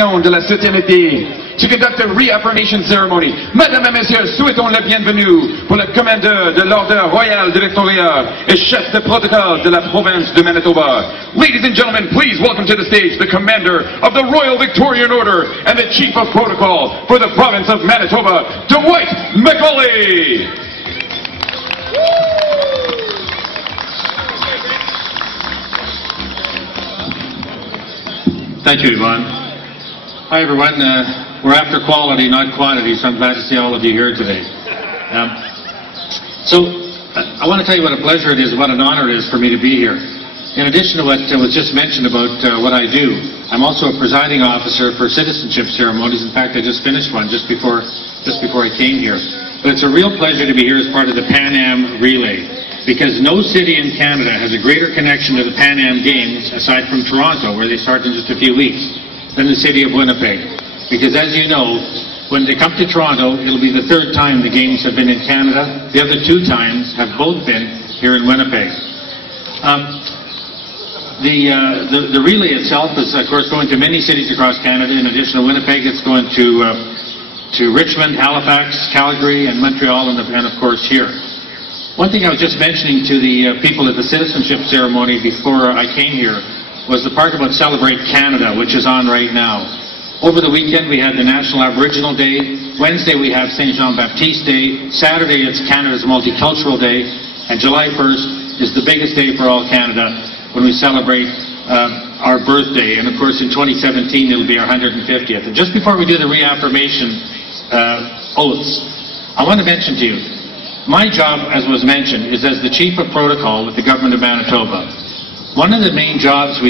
de la 7e été to conduct the reaffirmation ceremony. Mesdames et messieurs, souhaitons la bienvenue pour le commandeur de l'Ordre Royal de Victoria et chef de protocole de la province de Manitoba. Ladies and gentlemen, please welcome to the stage the commander of the Royal Victorian Order and the chief of protocol for the province of Manitoba, Dwight Mcallie. Thank you, Yvonne. Hi, everyone. We're after quality, not quantity, so I'm glad to see all of you here today. I want to tell you what a pleasure it is, what an honor it is for me to be here. In addition to what was just mentioned about what I do, I'm also a presiding officer for citizenship ceremonies. In fact, I just finished one just before I came here. But it's a real pleasure to be here as part of the Pan Am Relay, because no city in Canada has a greater connection to the Pan Am Games, aside from Toronto, where they start in just a few weeks, than the city of Winnipeg. Because as you know, when they come to Toronto, it'll be the third time the Games have been in Canada. The other two times have both been here in Winnipeg. The relay itself is, of course, going to many cities across Canada. In addition to Winnipeg, it's going to Richmond, Halifax, Calgary, and Montreal, and of course here. One thing I was just mentioning to the people at the citizenship ceremony before I came here was the part about Celebrate Canada, which is on right now. Over the weekend we had the National Aboriginal Day. Wednesday we have St. Jean-Baptiste Day. Saturday it's Canada's Multicultural Day. And July 1st is the biggest day for all Canada when we celebrate our birthday. And of course in 2017 it'll be our 150th. And just before we do the reaffirmation oaths, I want to mention to you, my job, as was mentioned, is as the Chief of Protocol with the Government of Manitoba. One of the main jobs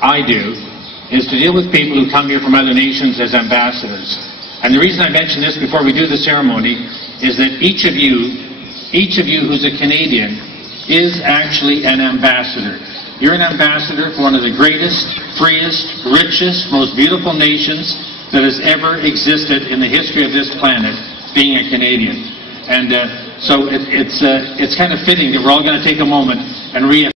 I do is to deal with people who come here from other nations as ambassadors. And the reason I mention this before we do the ceremony is that each of you who's a Canadian is actually an ambassador. You're an ambassador for one of the greatest, freest, richest, most beautiful nations that has ever existed in the history of this planet, being a Canadian. And so it's kind of fitting that we're all going to take a moment and